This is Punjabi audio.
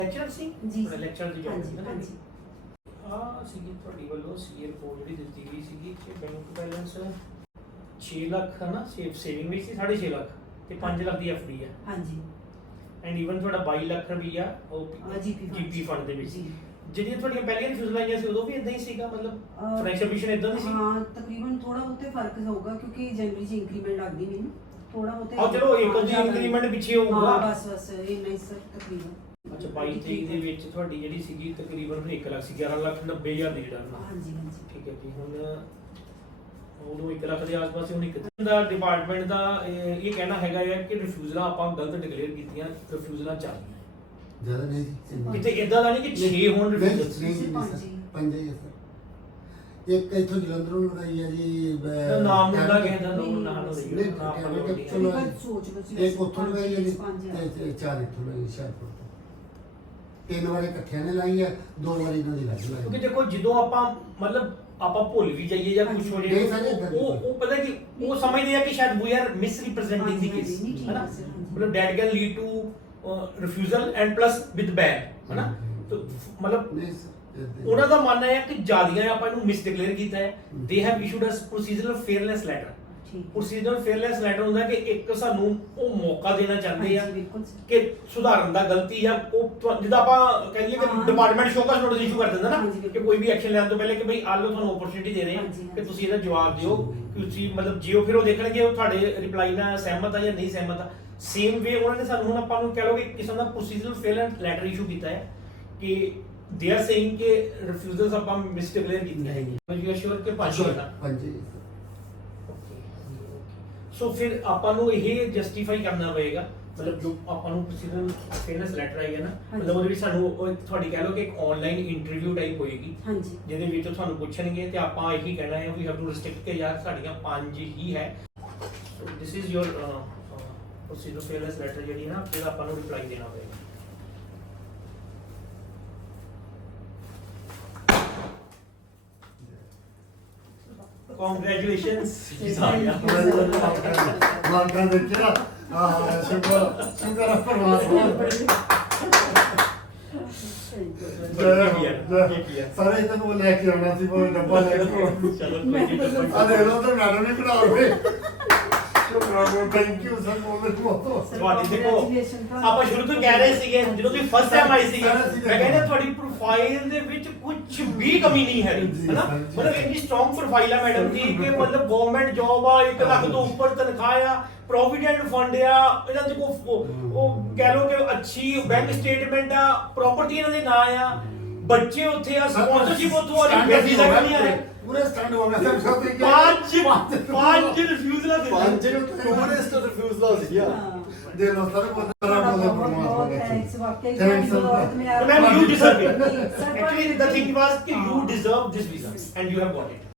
ਲੈਕਚਰ ਸੀ ਜੀ ਲੈਕਚਰ ਦੀ ਹਾਂਜੀ ਹਾਂਜੀ ਸੀਗੀ ਤੁਹਾਡੀ ਵੱਲੋਂ ਸੀਏ ਰਿਪੋਰਟ ਜਿਹੜੀ ਦਿੱਤੀ ਗਈ ਸੀਗੀ ਕਿ ਬੈਂਕ ਬੈਲੈਂਸ 6 ਲੱਖ ਹੈ ਨਾ ਸੇਵਿੰਗ ਵਿੱਚ ਸੀ 6.5 ਲੱਖ ਤੇ 5 ਲੱਖ ਦੀ ਐਫਡੀ ਹੈ ਹਾਂਜੀ ਐਂਡ ਈਵਨ ਤੁਹਾਡਾ 22 ਲੱਖ ਰੁਪਈਆ ਉਹ ਜੀਪੀ ਫੰਡ ਦੇ ਵਿੱਚ ਜੀ ਜਿਹੜੀਆਂ ਤੁਹਾਡੀਆਂ ਪਹਿਲੀਆਂ ਰਿਫਿਊਜ਼ਲ ਆਈਆਂ ਸੀ ਉਦੋਂ ਵੀ ਇਦਾਂ ਹੀ ਸੀਗਾ ਮਤਲਬ ਫਾਈਨੈਂਸ਼ੀਅਲ ਪੋਜੀਸ਼ਨ ਇਦਾਂ ਦੀ ਸੀ ਹਾਂ ਤਕਰੀਬਨ ਥੋੜਾ ਉੱਤੇ ਫਰਕ ਹੋਊਗਾ ਕਿਉਂਕਿ ਜਨਵਰੀ ਚ ਇੰਕਰੀਮੈਂਟ ਲੱਗਦੀ ਮੈਨੂੰ ਥੋੜਾ ਉੱਤੇ ਹਾਂ ਚਲੋ ਇੱਕ ਜੀ ਇੰਕਰੀਮੈਂਟ ਪਿੱਛੇ ਹੋਊਗਾ ਬਸ ਇੰਨਾ ਹੀ ਸਰ ਤਕਰੀਬਨ ਅੱਛਾ 22 ਤਰੀਕ ਦੇ ਵਿੱਚ ਤੁਹਾਡੀ ਜਿਹੜੀ ਸੀਗੀ ਤਕਰੀਬਨ 1 ਲੱਖ ਸੀ 11,90,000 ਦੀ ਜਿਹੜਾ ਹਾਂਜੀ ਹਾਂਜੀ ਠੀਕ ਹੈ ਜੀ ਹੁਣ ਉਦੋਂ 1 ਲੱਖ ਦੇ ਆਸ-ਪਾਸ ਹੁਣ ਇੱਕ ਦਾ ਡਿਪਾਰਟਮੈਂਟ ਦਾ ਇਹ ਕਹਿਣਾ ਹੈਗਾ ਹੈ ਕਿ ਰਿਫਿਊਜ਼ਲਾਂ ਆਪਾਂ ਗਲਤ ਡਿਕਲੇਅਰ ਕੀਤੀਆਂ ਰਿਫਿਊਜ਼ਲਾਂ ਚੱਲਦੀਆਂ ਜ਼ਿਆਦਾ ਨਹੀਂ ਜੀ ਕਿਤੇ ਇਦਾਂ ਦਾ ਨਹੀਂ ਕਿ 6 ਹੋਣ ਰਿਫਿਊਜ਼ਲ ਪੰਜ ਹੀ ਹੈ ਸਰ ਇੱਕ ਇੱਥੋਂ ਜਲੰਧਰੋਂ ਲਗਾਈ ਹੈ ਜੀ ਨਾਮ ਹੁੰਦਾ ਕਿਸੇ ਦਾ ਨਾਮ ਹੁੰਦਾ ਚਲੋ ਇੱਕ ਉੱਥੋਂ ਲਗਾਈ ਹੈ ਜੀ ਤੇ ਚਾਰ ਇੱਥੋਂ ਲਗਾਈ ਸ਼ਾਹਪੁਰ ਤੋਂ 3 ਵਾਰੀ ਇਕੱਠਿਆਂ ਨੇ ਲਾਈ ਹੈ 2 ਵਾਰੀ ਇਹਨਾਂ ਦੀ ਲੱਗ ਲਾਈ ਕਿਉਂਕਿ ਦੇਖੋ ਜਦੋਂ ਆਪਾਂ ਮਤਲਬ ਆਪਾਂ ਭੁੱਲ ਵੀ ਜਾਈਏ ਜਾਂ ਕੁਝ ਹੋ ਜਾਏ ਉਹ ਪਤਾ ਕਿ ਉਹ ਸਮਝਦੇ ਆ ਕਿ ਸ਼ਾਇਦ ਵੀ ਆਰ ਮਿਸ ਰਿਪਰੈਜ਼ੈਂਟਿੰਗ ਦੀ ਕੇਸ ਹੈ ਨਾ ਮਤਲਬ that can lead to refusal and plus with ban ਹੈ ਨਾ ਮਤਲਬ ਉਹਨਾਂ ਦਾ ਮੰਨਣਾ ਹੈ ਕਿ ਜਾਲੀਆਂ ਆਪਾਂ ਇਹਨੂੰ ਮਿਸ ਡਿਕਲੇਅਰ ਕੀਤਾ ਹੈ they have issued us procedural fairness letter procedural fairness letter ਹੁੰਦਾ ਕਿ ਇੱਕ ਸਾਨੂੰ ਉਹ ਮੌਕਾ ਦੇਣਾ ਚਾਹੁੰਦੇ ਆ ਕਿ ਸੁਧਾਰਨ ਦਾ ਗਲਤੀ ਆ ਉਹ ਜਿੱਦਾਂ ਆਪਾਂ ਕਹੀਏ ਕਿ ਡਿਪਾਰਟਮੈਂਟ ਸ਼ੋਕਾਸ ਨੋਟਿਸ ਇਸ਼ੂ ਕਰ ਦਿੰਦਾ ਨਾ ਕਿ ਕੋਈ ਵੀ ਐਕਸ਼ਨ ਲੈਣ ਤੋਂ ਪਹਿਲੇ ਕਿ ਭਈ ਆਲੋ ਤੁਹਾਨੂੰ ਓਪਰਚੁਨਿਟੀ ਦੇ ਰਹੇ ਆ ਕਿ ਤੁਸੀਂ ਇਹਦਾ ਜਵਾਬ ਦਿਓ ਕਿ ਤੁਸੀਂ ਮਤਲਬ ਜਿਓ ਫਿਰ ਉਹ ਦੇਖਣਗੇ ਉਹ ਤੁਹਾਡੇ ਰਿਪਲਾਈ ਨਾਲ ਸਹਿਮਤ ਆ ਜਾਂ ਨਹੀਂ ਸਹਿਮਤ ਆ ਸੇਮ ਵੇ ਉਹਨਾਂ ਨੇ ਸਾਨੂੰ ਹੁਣ ਆਪਾਂ ਨੂੰ ਕਹਿ ਲਓ ਕਿ ਕਿਸਮ ਦਾ ਪ੍ਰੋਸੀਜਰਲ ਫੇਅਰਨੈਸ ਲੈਟਰ ਇਸ਼ੂ ਕੀਤਾ ਹੈ ਕਿ they are saying ਕਿ refusals ਆਪਾਂ ਮਿਸ ਡਿਕਲੇਅਰ ਕੀਤੀਆਂ ਹੈਗੀਆਂ ਯੂ ਆਰ ਸ਼ੋਰ ਕਿ ਪੰਜ ਹਾਂਜੀ ਸੋ ਫਿਰ ਆਪਾਂ ਨੂੰ ਇਹ ਜਸਟੀਫਾਈ ਕਰਨਾ ਪਏਗਾ ਮਤਲਬ ਜੋ ਆਪਾਂ ਨੂੰ ਪ੍ਰੋਸੀਜਰਲ ਫੇਅਰਨੈਸ ਲੈਟਰ ਆਈ ਹੈ ਨਾ ਮਤਲਬ ਉਹਦੇ ਵਿੱਚ ਸਾਨੂੰ ਤੁਹਾਡੀ ਕਹਿ ਲਓ ਕਿ ਇੱਕ ਆਨਲਾਈਨ ਇੰਟਰਵਿਊ ਟਾਈਪ ਹੋਏਗੀ ਹਾਂਜੀ ਜਿਹਦੇ ਵਿੱਚ ਤੁਹਾਨੂੰ ਪੁੱਛਣਗੇ ਤੇ ਆਪਾਂ ਇਹੀ ਕਹਿਣਾ ਹੈ ਵੀ ਹੈਵ ਟੂ ਰਿਸਟ੍ਰਿਕਟ ਕਿ ਯਾਰ ਸਾਡੀਆਂ 5 ਹੀ ਹੈ so this is your procedural fairness letter ਜਿਹੜੀ ਹੈ ਨਾ ਫਿਰ ਆਪਾਂ ਨੂੰ ਰਿਪਲਾਈ ਦੇਣਾ ਪਏਗਾ Congratulations. ਮਾਲਕਾਂ ਦੇ ਕਿਹਾ ਸ਼ੁਕਰ ਸਾਰੇ ਤੈਨੂੰ ਲੈ ਕੇ ਆਉਣਾ ਸੀ ਉਹ ਡੱਬਾ ਲੈ ਕੇ ਚਲੋ ਕੋਈ ਨਹੀਂ ਆ ਦੇ ਲੋ ਤਾਂ ਮੈਡਮ ਨੇ ਕਢਾ ਲਵੇ ਥੈਂਕ ਯੂ ਸਰ ਤੁਹਾਡੀ ਦੇਖੋ ਆਪਾਂ ਸ਼ੁਰੂ ਤੋਂ ਕਹਿ ਰਹੇ ਸੀਗੇ ਜਦੋਂ ਤੁਸੀਂ ਫਸਟ ਟਾਈਮ ਆਈ ਸੀਗੇ ਮੈਂ ਕਹਿੰਦਾ ਤੁਹਾਡੀ ਪ੍ਰੋਫਾਈਲ ਦੇ ਵਿੱਚ ਕੁਝ ਵੀ ਕਮੀ ਨਹੀਂ ਹੈ ਹੈਨਾ ਮਤਲਬ ਇੰਨੀ ਸਟਰੋਂਗ ਪ੍ਰੋਫਾਈਲ ਆ ਮੈਡਮ ਦੀ ਕਿ ਮਤਲਬ ਗਵਰਨਮੈਂਟ ਜੌਬ ਆ 1 ਲੱਖ ਤੋਂ ਉੱਪਰ ਤਨਖਾਹ ਆ ਪ੍ਰੋਵੀਡੈਂਟ ਫੰਡ ਆ ਇਹਨਾਂ ਦੇ ਕੋ ਉਹ ਕਹਿ ਲਓ ਕਿ ਅੱਛੀ ਬੈਂਕ ਸਟੇਟਮੈਂਟ ਆ ਪ੍ਰਾਪਰਟੀ ਇਹਨਾਂ ਦੇ ਨਾਂ ਆ ਬੱਚੇ ਉੱਥੇ ਆ ਸਪਾਂਸਰਸ਼ਿਪ ਉੱਥੋਂ ਆ ਰਹੀ ਵੀਜ਼ਾ ਨਹੀਂ ਆ ਰਿਹਾ ਪੂਰੇ ਸਟੈਂਡ ਹੋ ਗਿਆ ਸਭ ਤੇ ਪੰਜ ਰਿਫਿਊਜ਼ਲਾਂ ਦੇ ਪੰਜ ਟੂਰਿਸਟ ਰਿਫਿਊਜ਼ਲਾਂ ਸੀ ਦੇ ਲੋ ਸਰ ਬਹੁਤ ਥੈਂਕਸ ਵਾਕਈ Ma'am, you deserve it. Actually, the thing was that you deserve this visa and you have got it.